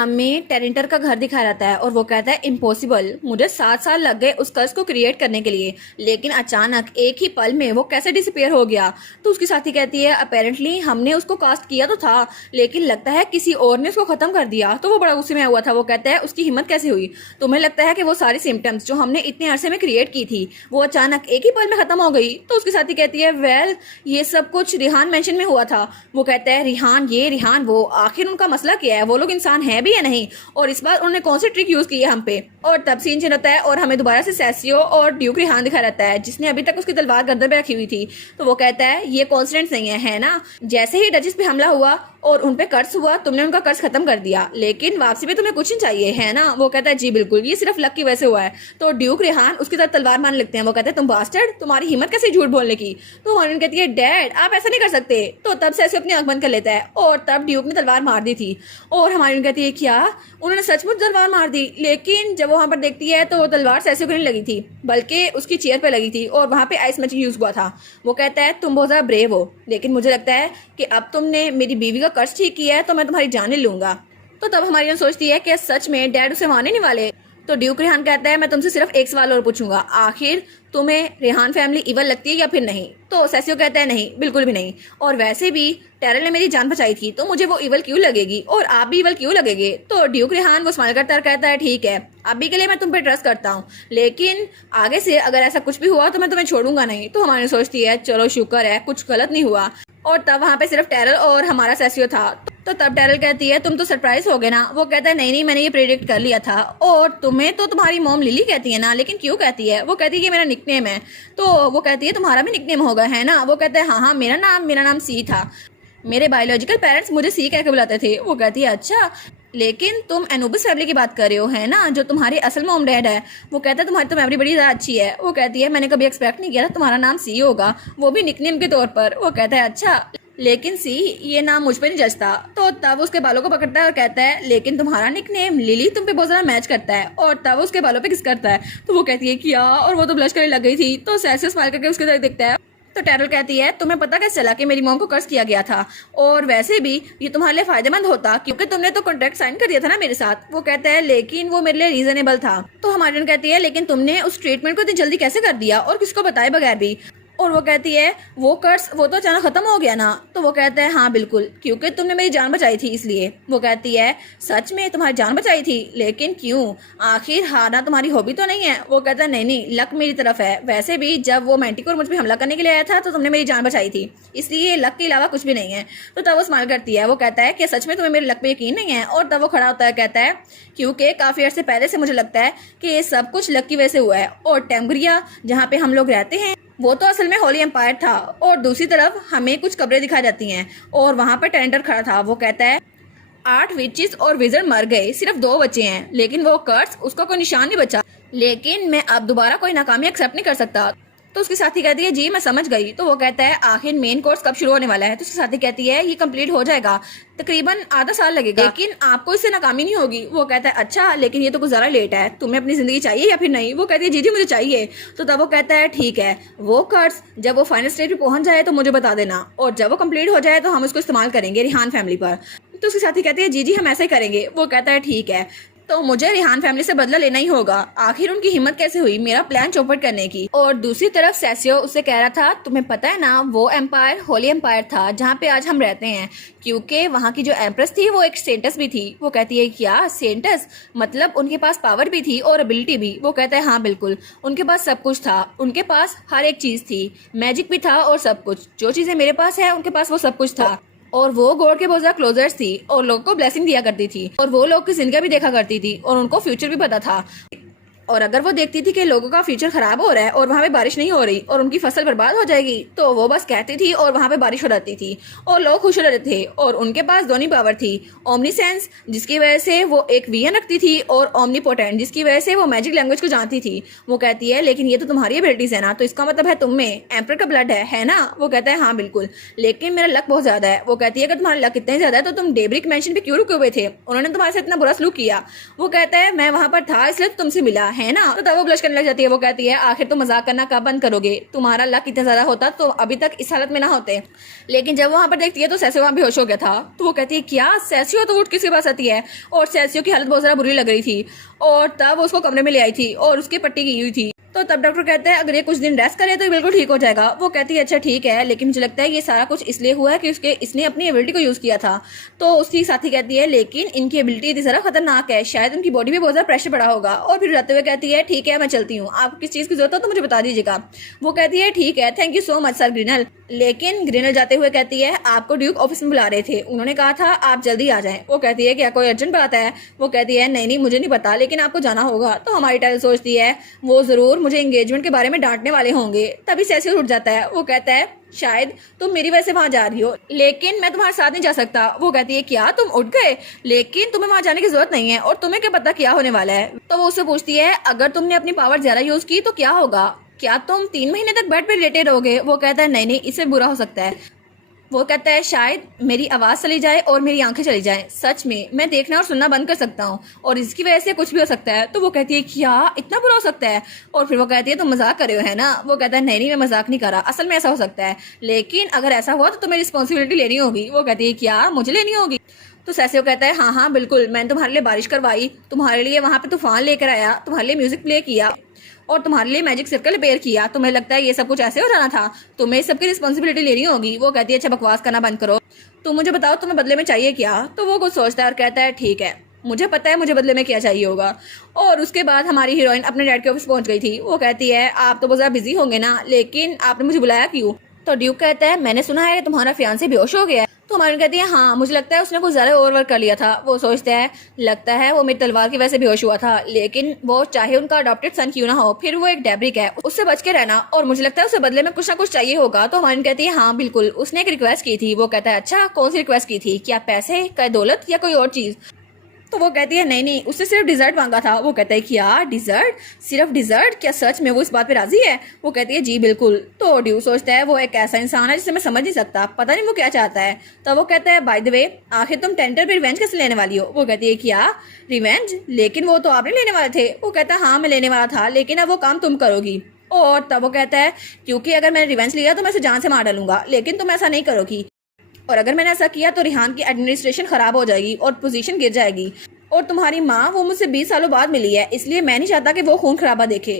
हमें टेरेंटर का घर दिखाया जाता है और वो कहता है इम्पॉसिबल, मुझे 7 साल लग गए उस कर्ज को क्रिएट करने के लिए, लेकिन अचानक एक ही पल में वो कैसे डिसअपियर हो गया। तो उसकी साथी कहती है अपेरेंटली हमने उसको कास्ट किया तो था, लेकिन लगता है किसी और ने उसको खत्म कर दिया। तो वो बड़ा गुस्से में हुआ था। वो कहता है उसकी हिम्मत कैसे हुई, तुम्हें लगता है कि वो सारी सिम्टम्स जो हमने इतने अरसे में क्रिएट की थी वो अचानक एक ही पल में खत्म हो गई। तो उसकी साथी कहती है वेल ये सब कुछ रिहान मेंशन में हुआ था। वो कहता है रिहान ये रिहान वो, आखिर उनका मसला क्या है, वो लोग इंसान है भी या नहीं, और इस बार उन्होंने कौन सी ट्रिक यूज की है हम पे। और तब सीन चेंज होता है और हमें दोबारा से सेसियो और ड्यूक रिहान दिखा रहता है जिसने अभी तक उसकी तलवार गर्दन पे रखी हुई थी। तो वो कहता है ये कॉन्फिडेंस नहीं है ना, जैसे ही डचिस पे हमला हुआ और उन पे कर्ज हुआ तुमने उनका कर्ज खत्म कर दिया, लेकिन वापसी पे तुम्हें कुछ नहीं चाहिए है ना। वो कहता है जी बिल्कुल, ये सिर्फ लक की वजह से हुआ है। तो ड्यूक रिहान उसके साथ तलवार मारने लगते हैं। वो कहते हैं तुम बास्टर्ड, तुम्हारी हिम्मत कैसे झूठ बोलने की। तो हॉर्न कहती है डैड आप ऐसा नहीं कर सकते। तो तब से ऐसे अपनी आंख बंद कर लेता है और तब ड्यूक ने तलवार मार दी थी। और हमारी कहती है क्या उन्होंने सचमुच तलवार मार दी, लेकिन जब वो वहां पर देखती है तो वो तलवार सेसियो को नहीं लगी थी बल्कि उसकी चेयर पे लगी थी और वहां पे आइस मैजिक यूज हुआ था। वो कहता है तुम बहुत ज्यादा ब्रेव हो, लेकिन मुझे लगता है कि अब तुमने मेरी बीवी का कर्ज ठीक किया है तो मैं तुम्हारी जान ले लूंगा। तो तब हमारी सोचती है कि सच में डैड उसे मारने नहीं वाले। तो ड्यूक रिहान कहता है मैं तुमसे सिर्फ एक सवाल और पूछूंगा, आखिर तुम्हें रिहान फैमिली इवल लगती है या फिर नहीं। तो सेसियो कहता है नहीं बिल्कुल भी नहीं, और वैसे भी टेरल ने मेरी जान बचाई थी तो मुझे वो इवल क्यों लगेगी और आप भी इवल क्यों लगेगे। तो ड्यूक रिहान वो स्माइल करता कहता है ठीक है अभी के लिए मैं तुम पे ट्रस्ट करता हूँ, लेकिन आगे से अगर ऐसा कुछ भी हुआ तो मैं तुम्हें छोड़ूंगा नहीं। तो हमारी सोचती है चलो शुक्र है कुछ गलत नहीं हुआ। और तब वहां पे सिर्फ टेरल और हमारा सेसियो था। तो तब टेरल कहती है तुम तो सरप्राइज हो गए ना। वो कहता है नहीं मैंने ये प्रेडिक्ट कर लिया था, और तुम्हें तो तुम्हारी मॉम लिली कहती है ना, लेकिन क्यों कहती है। वो कहती है कि मेरा निकनेम है। तो वो कहती है तुम्हारा भी निकनेम होगा है ना। वो कहता है हाँ मेरा नाम सी था, मेरे बायोलॉजिकल पेरेंट्स मुझे सी कह के बुलाते थे। वो कहती है अच्छा, लेकिन तुम एनुबिस फैमिली की बात कर रहे हो है ना, जो तुम्हारी असल मॉम डैड है। वो कहता है तुम्हारी तो मेमोरी बड़ी ज़्यादा अच्छी है। वो कहती है मैंने कभी एक्सपेक्ट नहीं किया था तुम्हारा नाम सी होगा, वो भी निकनेम के तौर पर। वो कहता है अच्छा, लेकिन सी ये नाम मुझ पे नहीं जचता। तो तब उसके बालों को पकड़ता है और कहता है लेकिन तुम्हारा निकनेम लिली तुम पे बहुत ज़्यादा मैच करता है। और तब उसके बालों पे किस करता है। तो वो कहती है क्या, और वो तो ब्लश करने लग गई थी। तो सेसियो स्माइल करके उसके तरफ देखता है। तो टेरल कहती है तुम्हें पता कैसे चला कि मेरी मॉम को कर्ज किया गया था, और वैसे भी ये तुम्हारे लिए फायदेमंद होता क्योंकि तुमने तो कॉन्ट्रैक्ट साइन कर दिया था ना मेरे साथ। वो कहता है लेकिन वो मेरे लिए रीजनेबल था। तो हमारी कहती है लेकिन तुमने उस ट्रीटमेंट को इतनी जल्दी कैसे कर दिया और किसको बताए बगैर भी। और वो कहती है वो कर्ज वो तो अचानक खत्म हो गया ना। तो वो कहता है हाँ बिल्कुल, क्योंकि तुमने मेरी जान बचाई थी इसलिए। वो कहती है सच में तुम्हारी जान बचाई थी, लेकिन क्यों, आखिर हारना तुम्हारी हॉबी तो नहीं है। वो कहता है नहीं लक मेरी तरफ है, वैसे भी जब वो मैंटिकोर मुझ पर हमला करने के लिए आया था तो तुमने मेरी जान बचाई थी, इसलिए लक के अलावा कुछ भी नहीं है। तो तब वो स्माइल करती है। वो कहता है कि सच में तुम्हें मेरे लक पे यकीन नहीं है। और तब वो खड़ा होता है कहता है क्योंकि काफी अर्से पहले से मुझे लगता है कि ये सब कुछ लक की वजह से हुआ है, और टेम्बरिया जहाँ पे हम लोग रहते हैं वो तो असल में होली एम्पायर था, और दूसरी तरफ हमें कुछ कब्रें दिखाई जाती हैं और वहां पर टेंडर खड़ा था। वो कहता है 8 विचेस और विजर्ड मर गए, सिर्फ 2 बचे हैं, लेकिन वो कर्स उसका कोई निशान नहीं बचा, लेकिन मैं अब दोबारा कोई नाकामी एक्सेप्ट नहीं कर सकता। तो उसकी साथी कहती है जी मैं समझ गई। तो वो कहता है आखिर मेन कोर्स कब शुरू होने वाला है। तो उसकी साथी कहती है ये कंप्लीट हो जाएगा, तकरीबन आधा साल लगेगा, लेकिन आपको इससे नाकामी नहीं होगी। वो कहता है अच्छा, लेकिन ये तो कुछ ज़्यादा लेट है, तुम्हें अपनी जिंदगी चाहिए या फिर नहीं। वो कहती है जी जी मुझे चाहिए। तो तब वो कहता है ठीक है, वो कर्ज जब वो फाइनल स्टेज पे पहुंच जाए तो मुझे बता देना, और जब वो कंप्लीट हो जाए तो हम उसको इस्तेमाल करेंगे रिहान फैमिली पर। तो उसकी साथी कहती है जी जी हम ऐसा ही करेंगे। वो कहता है ठीक है, तो मुझे रिहान फैमिली से बदला लेना ही होगा, आखिर उनकी हिम्मत कैसे हुई मेरा प्लान चौपट करने की। और दूसरी तरफ सेसियो उससे कह रहा था तुम्हें पता है ना वो एम्पायर होली एम्पायर था जहाँ पे आज हम रहते हैं, क्योंकि वहाँ की जो एम्प्रेस थी वो एक सेंटस भी थी। वो कहती है क्या सेंटस, मतलब उनके पास पावर भी थी और एबिलिटी भी। वो कहता है हाँ बिल्कुल, उनके पास सब कुछ था, उनके पास हर एक चीज थी, मैजिक भी था और सब कुछ, जो चीजें मेरे पास है उनके पास वो सब कुछ था। और वो गॉड के बहुत ज्यादा क्लोजर्स थी और लोगों को ब्लेसिंग दिया करती थी, और वो लोग की जिंदगी भी देखा करती थी और उनको फ्यूचर भी पता था। और अगर वो देखती थी कि लोगों का फ्यूचर खराब हो रहा है और वहाँ पे बारिश नहीं हो रही और उनकी फसल बर्बाद हो जाएगी, तो वो बस कहती थी और वहाँ पे बारिश हो जाती थी और लोग खुश हो रहते थे। और उनके पास दोनों पावर थी, ओमनीसेंस जिसकी वजह से वो एक विजन रखती थी, और ओमनीपोटेंट जिसकी वजह से वो मैजिक लैंग्वेज को जानती थी। वो कहती है लेकिन ये तो तुम्हारी एबिलिटीज है ना, तो इसका मतलब है तुम में एम्पर का ब्लड है ना। वो कहता है हाँ बिल्कुल, लेकिन मेरा लक बहुत ज्यादा है। वो कहती है कि तुम्हारा लक इतना ज्यादा है तो तुम डेब्रिक मेंशन पे क्यों रुके हुए थे, उन्होंने तुम्हारे साथ इतना बुरा सलूक किया। वो कहता है मैं वहां पर था इसलिए तुमसे मिला है ना। तो तब वो ब्लश करने लग जाती है। वो कहती है आखिर तुम मजाक करना कब बंद करोगे, तुम्हारा लक इतना ज्यादा होता तो अभी तक इस हालत में ना होते। लेकिन जब वहां पर देखती है तो सैसियो वहां बेहोश हो गया था। तो वो कहती है क्या सैसियो, तो उठ किसके पास आती है और सैसियो की हालत बहुत ज्यादा बुरी लग रही थी और तब वो उसको कमरे में ले आई थी और उसकी पट्टी की हुई थी। तो तब डॉक्टर कहते हैं अगर ये कुछ दिन रेस्ट करे तो ये बिल्कुल ठीक हो जाएगा। वो कहती है अच्छा ठीक है, लेकिन मुझे लगता है ये सारा कुछ इसलिए हुआ है कि इसने अपनी एबिलिटी को यूज किया था। तो उसकी साथी कहती है लेकिन इनकी एबिलिटी इतनी ज्यादा खतरनाक है, शायद उनकी बॉडी में बहुत ज्यादा प्रेशर पड़ा होगा। और फिर जाते हुए कहती है ठीक है मैं चलती हूँ, आपको किस चीज की जरूरत हो तो मुझे बता दीजिएगा। वो कहती है ठीक है, thank you so much sir Grinnell. लेकिन ग्रिनल जाते हुए कहती है आपको ड्यूक ऑफिस में बुला रहे थे, उन्होंने कहा था आप जल्दी आ जाएं। वो कहती है क्या कोई अर्जेंट बात है। वो कहती है नहीं मुझे नहीं पता, लेकिन आपको जाना होगा। तो हमारी टाइल सोचती है वो जरूर मुझे एंगेजमेंट के बारे में डांटने वाले होंगे। तभी सैसियो उठ जाता है। वो कहता है शायद तुम मेरी वजह से वहां जा रही हो, लेकिन मैं तुम्हारे साथ नहीं जा सकता। वो कहती है क्या तुम उठ गए, लेकिन तुम्हें वहां जाने की जरूरत नहीं है और तुम्हें क्या पता क्या होने वाला है। तो वो उससे पूछती है अगर तुमने अपनी पावर ज्यादा यूज की तो क्या होगा, क्या तुम 3 महीने तक बेड पे लेटे रहोगे। वो कहता है नहीं इससे बुरा हो सकता है। वो कहता है शायद मेरी आवाज चली जाए और मेरी आंखें चली जाएं, सच में मैं देखना और सुनना बंद कर सकता हूँ और इसकी वजह से कुछ भी हो सकता है। तो वो कहती है क्या इतना बुरा हो सकता है। और फिर वो कहती है तुम मजाक कर रहे हो है ना। वो कहता है नहीं मैं मजाक नहीं कर रहा, असल में ऐसा हो सकता है, लेकिन अगर ऐसा हुआ तो तुम्हें रिस्पॉन्सिबिलिटी लेनी होगी। वो कहती है क्या मुझे लेनी होगी। तो सैसियो कहता है हाँ बिल्कुल, मैंने तुम्हारे लिए बारिश करवाई, तुम्हारे लिए वहां पे तूफान लेकर आया, तुम्हारे लिए म्यूजिक प्ले किया और तुम्हारे लिए मैजिक सर्कल रिपेयर किया। तुम्हें लगता है ये सब कुछ ऐसे हो जाना था, तुम्हें सबकी रिस्पॉन्सिबिलिटी लेनी होगी। वो कहती है अच्छा बकवास करना बंद करो, तुम मुझे बताओ तुम्हें बदले में चाहिए क्या। तो वो कुछ सोचता है और कहता है ठीक है मुझे पता है मुझे बदले में क्या चाहिए होगा। और उसके बाद हमारी हीरोइन अपने डैड के ऑफिस पहुंच गई थी। वो कहती है आप तो बहुत ज्यादा बिजी होंगे ना, लेकिन आपने मुझे बुलाया क्यों। तो ड्यूक कहता है मैंने सुना है तुम्हारा फियांसे बेहोश हो गया है। तो हमारी कहती है हाँ मुझे लगता है उसने कुछ ज्यादा ओवरवर्क कर लिया था। वो सोचता है लगता है वो मेरी तलवार की वजह से बेहोश हुआ था, लेकिन वो चाहे उनका अडॉप्टेड सन क्यों ना हो फिर वो एक डेब्रिक है, उससे बच के रहना और मुझे लगता है उसे बदले में कुछ ना कुछ चाहिए होगा। तो हमारी कहती है हाँ बिल्कुल, उसने एक रिक्वेस्ट की थी। वो कहता है अच्छा कौन सी रिक्वेस्ट की थी, क्या पैसे, क्या दौलत या कोई और चीज। तो वो कहती है नहीं उससे सिर्फ डिजर्ट मांगा था। वो कहता है क्या डिजर्ट, सिर्फ डिजर्ट, क्या सच में वो इस बात पे राजी है। वो कहती है जी बिल्कुल। तो ड्यू सोचता है वो एक ऐसा इंसान है जिसे मैं समझ नहीं सकता, पता नहीं वो क्या चाहता है। तो वो कहता है बाय द वे आखिर तुम टेंटर पे रिवेंज कैसे लेने वाली हो। वो कहती है क्या रिवेंज, लेकिन वो तो आपने लेने वाले थे। वो कहता है हाँ मैं लेने वाला था, लेकिन अब वो काम तुम करोगी। और तब वो कहता है क्योंकि अगर मैंने रिवेंज लिया तो मैं उसे जान से मार डालूंगा, लेकिन तुम ऐसा नहीं करोगी, और अगर मैंने ऐसा किया तो रिहान की एडमिनिस्ट्रेशन खराब हो जाएगी और पोजीशन गिर जाएगी, और तुम्हारी माँ वो मुझसे 20 सालों बाद मिली है, इसलिए मैं नहीं चाहता कि वो खून खराबा देखे।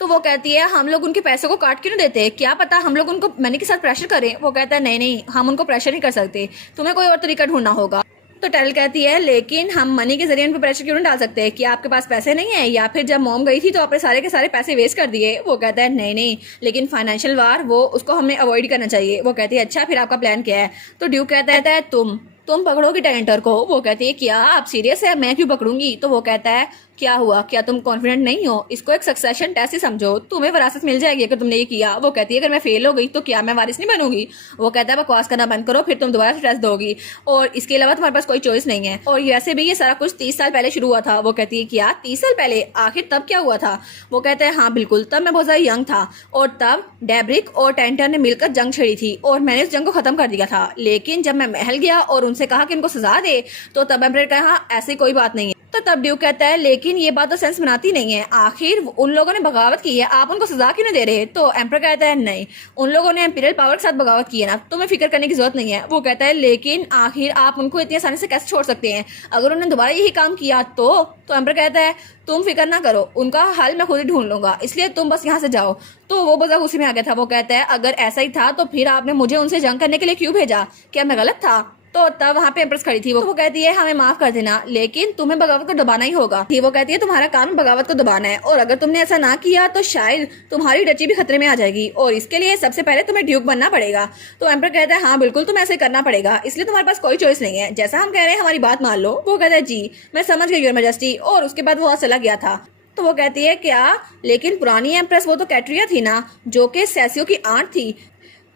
तो वो कहती है हम लोग उनके पैसों को काट क्यों नहीं देते, क्या पता हम लोग उनको मनी के साथ प्रेशर करें। वो कहता है नहीं हम उनको प्रेशर नहीं कर सकते, तुम्हें कोई और तरीका ढूंढना होगा। तो टेरल कहती है लेकिन हम मनी के जरिए उन पर प्रेशर क्यों नहीं डाल सकते, क्या आपके पास पैसे नहीं है, या फिर जब मॉम गई थी तो आपने सारे के सारे पैसे वेस्ट कर दिए। वो कहता है नहीं लेकिन फाइनेंशियल वार वो उसको हमें अवॉइड करना चाहिए। वो कहती है अच्छा फिर आपका प्लान क्या है। तो ड्यूक कहता है तुम पकड़ोगे टेंटर को। वो कहती है क्या आप सीरियस है, मैं क्यों पकड़ूंगी। तो वो कहता है क्या हुआ, क्या तुम कॉन्फिडेंट नहीं हो, इसको एक सक्सेशन टेस्ट ही समझो, तुम्हें विरासत मिल जाएगी अगर तुमने ये किया। वो कहती है अगर मैं फेल हो गई तो क्या मैं वारिस नहीं बनूंगी। वो कहता है बकवास करना बंद करो, फिर तुम दोबारा से टेस्ट दोगी और इसके अलावा तुम्हारे पास कोई चॉइस नहीं है, और वैसे भी ये सारा कुछ 30 साल पहले शुरू हुआ था। वो कहती है क्या 30 साल पहले, आखिर तब क्या हुआ था। वो कहता है हाँ बिल्कुल, तब मैं बहुत ज्यादा यंग था और तब डेब्रिक और टेंटर ने मिलकर जंग छेड़ी थी और मैंने उस जंग को खत्म कर दिया था, लेकिन जब मैं महल गया और उनसे कहा कि इनको सजा दे तो तब एम्परर कहा ऐसी कोई बात नहीं है। तो तब ड्यूक कहता है लेकिन ये बात तो सेंस बनाती नहीं है, आखिर उन लोगों ने बगावत की है, आप उनको सजा क्यों नहीं दे रहे। तो एम्परर कहता है नहीं उन लोगों ने इंपीरियल पावर के साथ बगावत की है ना, तुम्हें फिक्र करने की जरूरत नहीं है। वो कहता है लेकिन आखिर आप उनको इतनी आसानी से कैसे छोड़ सकते हैं, अगर उन्होंने दोबारा यही काम किया तो एम्परर कहता है तुम फिक्र ना करो, उनका हल मैं खुद ही ढूंढ लूंगा, इसलिए तुम बस यहाँ से जाओ। तो वो बजा गुस्से में आ गया था। वो कहता है अगर ऐसा ही था तो फिर आपने मुझे उनसे जंग करने के लिए क्यों भेजा, क्या मैं गलत था। तो तब वहाँ पे एम्प्रेस खड़ी थी। वो कहती है हमें माफ कर देना, लेकिन तुम्हें बगावत को दबाना ही होगा। वो कहती है तुम्हारा काम बगावत को दबाना है, और अगर तुमने ऐसा ना किया तो शायद तुम्हारी डची भी खतरे में आ जाएगी, और इसके लिए सबसे पहले तुम्हें ड्यूक बनना पड़ेगा। तो एम्पर कहता है हाँ बिल्कुल तुम्हें ऐसे करना पड़ेगा, इसलिए तुम्हारे पास कोई चॉइस नहीं है, जैसा हम कह रहे हैं हमारी बात मान लो। वो कहता है जी मैं समझ गई योर मैजेस्टी, और उसके बाद वो चला गया था। तो वो कहती है क्या, लेकिन पुरानी एम्प्रेस वो तो कैटरिया थी ना, जो कि सैसियो की आंट थी,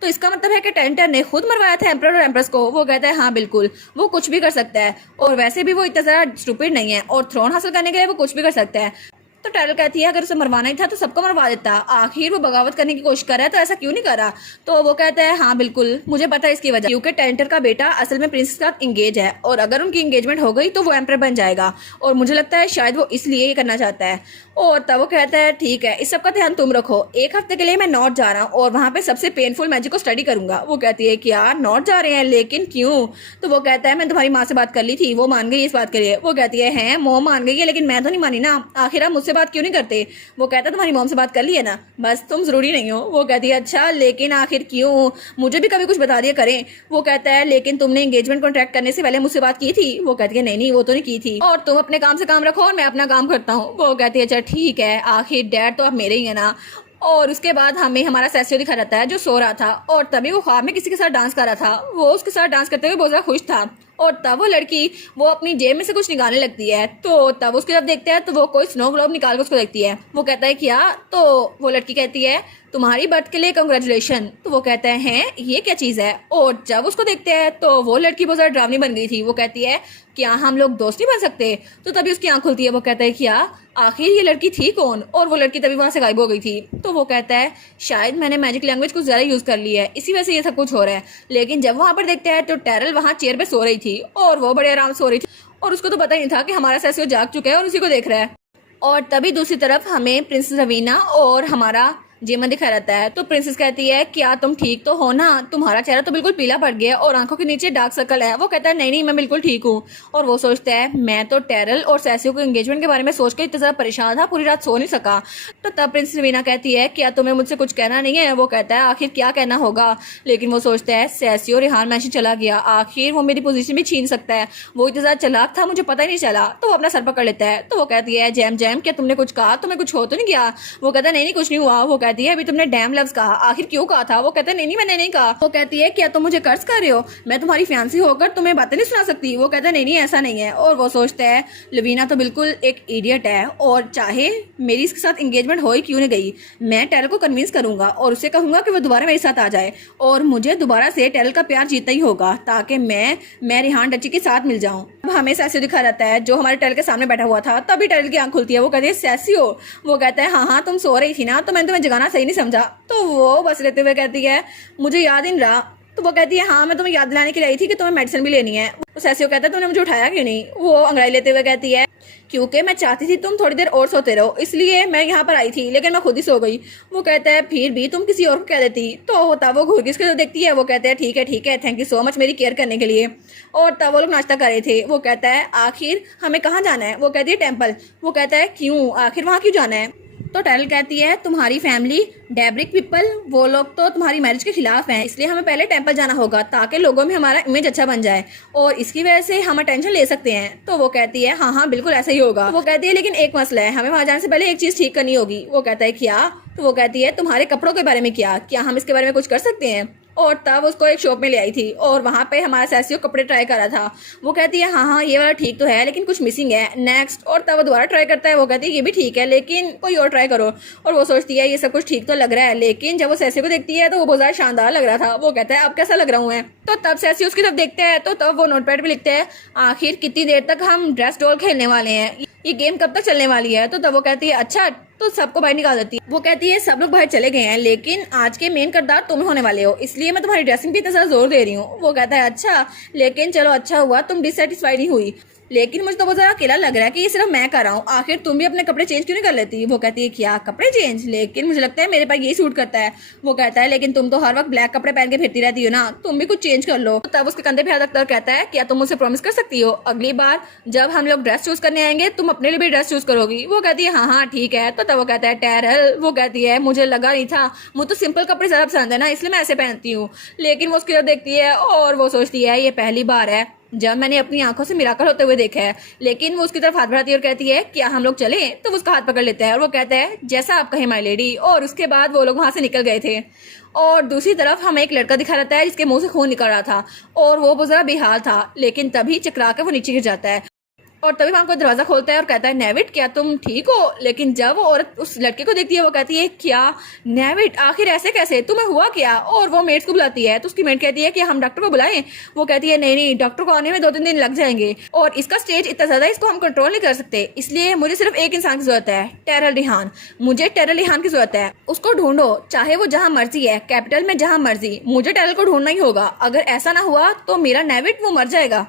तो इसका मतलब है कि टेंटर ने खुद मरवाया था एम्परर और एम्प्रेस को। वो कहता है हाँ बिल्कुल, वो कुछ भी कर सकता है, और वैसे भी वो इतना ज्यादा स्टूपिड नहीं है, और थ्रोन हासिल करने के लिए वो कुछ भी कर सकता है। तो टेरल कहती है अगर उसे मरवाना ही था तो सबको मरवा देता, आखिर वो बगावत करने की कोशिश कर रहा है तो ऐसा क्यों नहीं करा। तो वो कहता है हाँ बिल्कुल मुझे पता है इसकी वजह, क्योंकि टेंटर का बेटा असल में प्रिंसेस के साथ इंगेज है और अगर उनकी इंगेजमेंट हो गई तो वो एम्पर बन जाएगा और मुझे लगता है शायद वो इसलिए ये करना चाहता है। और तब वो कहता है ठीक है इस सब का ध्यान तुम रखो, 1 हफ्ते के लिए मैं नॉर्थ जा रहा हूँ और वहाँ पे सबसे पेनफुल मैजिक को स्टडी करूंगा। वो कहती है कि यार नॉर्थ जा रहे हैं लेकिन क्यों। तो वो कहता है मैं तुम्हारी माँ से बात कर ली थी, वो मान गई इस बात के लिए। वो कहती है हैं मोम मान गई है लेकिन मैं तो नहीं मानी ना, आखिर आप मुझसे बात क्यों नहीं करते। वो कहता है तुम्हारी मॉम से बात कर ली है ना, बस तुम जरूरी नहीं हो। वो कहती है अच्छा लेकिन आखिर क्यों, मुझे भी कभी कुछ बता दिया करें। वो कहता है लेकिन तुमने एंगेजमेंट कॉन्ट्रैक्ट करने से पहले मुझसे बात की थी। वो कहती है नहीं वो तो नहीं की थी और तुम अपने काम से काम रखो और मैं अपना काम करता हूँ। वो कहती है अच्छा ठीक है, आखिर डैड तो अब मेरे ही है ना। और उसके बाद हमें हमारा सेसियो दिखा रहता है जो सो रहा था और तभी वो ख्वाब में किसी के साथ डांस कर रहा था। वो उसके साथ डांस करते हुए बहुत ज्यादा खुश था और तब वो लड़की वो अपनी जेब में से कुछ निकालने लगती है। तो तब उसकी जब देखते हैं तो वो कोई स्नो ग्लोब निकाल कर उसको देखती है। वो कहता है क्या, तो वो लड़की कहती है तुम्हारी बर्थ के लिए कंग्रेचुलेशन। तो वो कहता है हैं ये क्या चीज़ है। और जब उसको देखते हैं तो वो लड़की बहुत ज़्यादा डरावनी बन गई थी। वो कहती है क्या हम लोग दोस्त नहीं बन सकते। तो तभी उसकी आंख खुलती है। वो कहता है क्या आखिर ये लड़की थी कौन। और वो लड़की तभी वहां से गायब हो गई थी। तो वो कहता है शायद मैंने मैजिक लैंग्वेज कुछ ज़्यादा यूज़ कर ली है इसी वजह से ये सब कुछ हो रहा है। लेकिन जब वहां पर देखते हैं तो टेरल वहां चेयर पे सो रही थी और वो बड़े आराम से सो रही थी और उसको तो पता ही नहीं था कि हमारा सेसियो जाग चुका है और उसी को देख रहा है। और तभी दूसरी तरफ हमें प्रिंसेस रवीना और हमारा जेमन दिखा रहता है। तो प्रिंसेस कहती है क्या तुम ठीक तो हो ना, तुम्हारा चेहरा तो बिल्कुल पीला पड़ गया और आंखों के नीचे डार्क सर्कल है। वो कहता है नहीं मैं बिल्कुल ठीक हूँ। और वो सोचता है मैं तो टेरल और सेसियो के एंगेजमेंट के बारे में सोच कर इतना ज्यादा परेशान था, पूरी रात सो नहीं सका। तो तब प्रिंसेस रवीना कहती है क्या तुम्हें मुझसे कुछ कहना नहीं है। वो कहता है आखिर क्या कहना होगा, लेकिन वो सोचता है सेसियो रेहान मैशी चला गया, आखिर वो मेरी पोजीशन भी छीन सकता है, वो इतना ज्यादा चालाक था मुझे पता ही नहीं चला। तो वो अपना सर पकड़ लेता है। तो वो कहती है जैम जैम क्या तुमने कुछ कहा, तुम्हें कुछ हो तो नहीं गया। वो कहता है नहीं कुछ नहीं हुआ। वो कहती है अभी तुमने डैम लव्स कहा, आखिर क्यों कहा था। वो कहता है नहीं मैंने नहीं कहा। वो कहती है क्या तुम मुझे कर्ज कर रहे हो, मैं तुम्हारी फैंसी होकर तुम्हें बातें नहीं सुना सकती। वो कहता है नहीं ऐसा नहीं है। और वो सोचता है लवीना तो बिल्कुल एक इडियट है और चाहे मेरी इसके साथ एंगेजमेंट हो ही क्यों नहीं गई, मैं टेरल को कन्विंस करूंगा और उसे कहूंगा कि वो दोबारा मेरे साथ आ जाए और मुझे दोबारा से टेरल का प्यार जीतना ही होगा ताकि मैं रिहान डची के साथ मिल जाऊं। अब हमें सेसियो दिखा रहता है जो हमारे टेरल के सामने बैठा हुआ था। तभी टेरल की आंख खुलती है। वो कहती है सेसियो। वो कहता है हाँ तुम सो रही थी ना तो मैंने तुम्हें जगाना सही नहीं समझा। तो वो बस लेते हुए कहती है मुझे याद ही नहीं रहा। तो वो कहती है हाँ मैं तुम्हें याद दिलाने के लिए आई थी कि तुम्हें मेडिसिन भी लेनी है। तो सेसियो कहता है तुमने मुझे उठाया क्यों नहीं। वो अंगड़ाई लेते हुए कहती है क्योंकि मैं चाहती थी तुम थोड़ी देर और सोते रहो इसलिए मैं यहाँ पर आई थी लेकिन मैं खुद ही सो गई। वो कहता है फिर भी तुम किसी और को कह देती। तो तब वो घूर के उसके देखती है। वो कहते हैं ठीक है थैंक यू सो मच मेरी केयर करने के लिए। और तब वो लोग नाश्ता कर रहे थे। वो कहता है आखिर हमें कहाँ जाना है। वो कहती है टेम्पल। वो कहता है क्यों, आखिर वहाँ क्यों जाना है। तो टेरल कहती है तुम्हारी फैमिली डेब्रिक पीपल वो लोग तो तुम्हारी मैरिज के खिलाफ हैं, इसलिए हमें पहले टेम्पल जाना होगा ताकि लोगों में हमारा इमेज अच्छा बन जाए और इसकी वजह से हम अटेंशन ले सकते हैं। तो वो कहती है हाँ बिल्कुल ऐसा ही होगा। वो कहती है लेकिन एक मसला है, हमें वहां जाने से पहले एक चीज ठीक करनी होगी। वो कहता है क्या। तो वो कहती है तुम्हारे कपड़ों के बारे में क्या हम इसके बारे में कुछ कर सकते हैं। और तब उसको एक शॉप में ले आई थी और वहाँ पे हमारा सेसियो कपड़े ट्राई कर रहा था। वो कहती है हाँ ये वाला ठीक तो है लेकिन कुछ मिसिंग है, नेक्स्ट। और तब वो दोबारा ट्राई करता है। वो कहती है ये भी ठीक है लेकिन कोई और ट्राई करो। और वो सोचती है ये सब कुछ ठीक तो लग रहा है, लेकिन जब वो सेसियो को देखती है तो वो बहुत ज़्यादा शानदार लग रहा था। वो कहता है अब कैसा लग रहा हूँ मैं। तो तब सेसियो उसकी तरफ देखते हैं तो तब वो नोटपैड पे लिखते हैं आखिर कितनी देर तक हम ड्रेस डॉल खेलने वाले हैं, ये गेम कब तक चलने वाली है। तो तब वो कहती है अच्छा, तो सबको बाहर निकाल देती है। वो कहती है सब लोग बाहर चले गए हैं लेकिन आज के मेन किरदार तुम होने वाले हो इसलिए मैं तुम्हारी ड्रेसिंग पे इतना ज्यादा जोर दे रही हूँ। वो कहता है अच्छा लेकिन चलो अच्छा हुआ तुम डिससेटिस्फाइड नहीं हुई, लेकिन मुझे तो बहुत ज्यादा अकेला लग रहा है कि ये सिर्फ मैं कर रहा हूँ, आखिर तुम भी अपने कपड़े चेंज क्यों नहीं कर लेती। वो कहती है क्या कपड़े चेंज, लेकिन मुझे लगता है मेरे पास यही सूट करता है। वो कहता है लेकिन तुम तो हर वक्त ब्लैक कपड़े पहन के फिरती रहती हो ना, तुम भी कुछ चेंज कर लो। तब उसके कंधे पे हाथ रखकर कहता है क्या तुम मुझसे प्रॉमिस कर सकती हो अगली बार जब हम लोग ड्रेस चूज करने आएंगे तुम अपने लिए भी ड्रेस चूज करोगी। वो कहती है हाँ ठीक है। तो तब वो कहता है टेरल। वो कहती है मुझे लगा नहीं था, मुझे तो सिंपल कपड़े ज्यादा पसंद है ना इसलिए मैं ऐसे पहनती हूँ। लेकिन वो उसकी तरफ देखती है और वो सोचती है ये पहली बार है जब मैंने अपनी आंखों से मिराकल होते हुए देखा है। लेकिन वो उसकी तरफ हाथ बढ़ाती है और कहती है क्या हम लोग चले। तो वो उसका हाथ पकड़ लेता है और वो कहता है जैसा आप कहें माय लेडी। और उसके बाद वो लोग वहां से निकल गए थे। और दूसरी तरफ हमें एक लड़का दिखा रहता है जिसके मुंह से खून निकल रहा था और वो बहुत ज्यादा बेहाल था, लेकिन तभी चकरा के वो नीचे गिर जाता है और तभी वहां को दरवाजा खोलता है और कहता है नेविड क्या तुम ठीक हो। लेकिन जब वो औरत उस लड़के को देखती है वो कहती है क्या नेविड आखिर ऐसे कैसे, तुम्हें हुआ क्या। और वो मेड्स को बुलाती है तो उसकी मेड कहती है कि हम डॉक्टर को बुलाएं। वो कहती है नहीं नहीं, डॉक्टर को आने में 2-3 दिन लग जाएंगे और इसका स्टेज इतना ज्यादा है, इसको हम कंट्रोल नहीं कर सकते, इसलिए मुझे सिर्फ एक इंसान की जरूरत है, टेरल रिहान। मुझे टेरल रिहान की जरूरत है, उसको ढूंढो चाहे वो जहां मर्जी है, कैपिटल में जहां मर्जी, मुझे टेरल को ढूंढना ही होगा। अगर ऐसा ना हुआ तो मेरा नेविड वो मर जाएगा।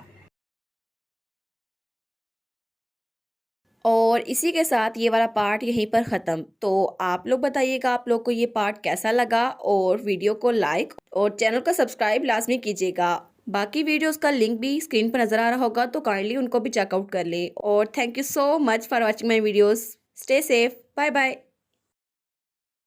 और इसी के साथ ये वाला पार्ट यहीं पर ख़त्म। तो आप लोग बताइएगा आप लोग को ये पार्ट कैसा लगा, और वीडियो को लाइक और चैनल को सब्सक्राइब लाजमी कीजिएगा। बाकी वीडियोस का लिंक भी स्क्रीन पर नज़र आ रहा होगा तो काइंडली उनको भी चेकआउट कर लें। और thank you so much for watching my videos. Stay safe, bye bye.